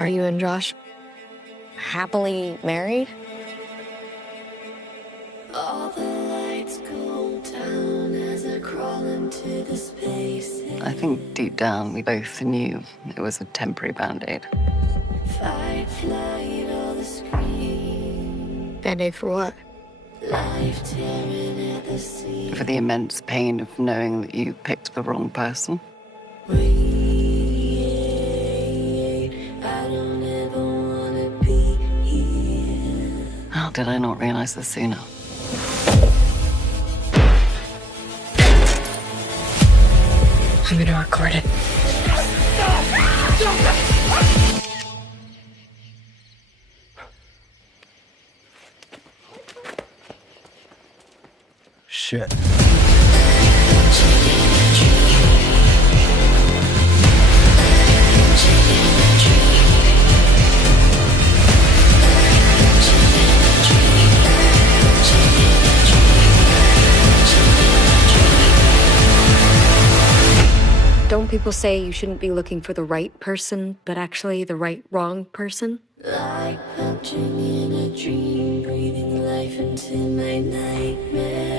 Are you and Josh Happily married? All the lights go down as I crawl into the space. I think deep down we both knew it was a temporary band-aid. Fight, flight, all the scream. Band-Aid for what? Life tearing at the seams. For the immense pain of knowing that you picked the wrong person. I don't ever wanna be here. How did I not realize this sooner? I'm gonna record it. Shit. Don't people say you shouldn't be looking for the right person, but actually the right wrong person? Like punching in a dream, breathing life into my nightmare.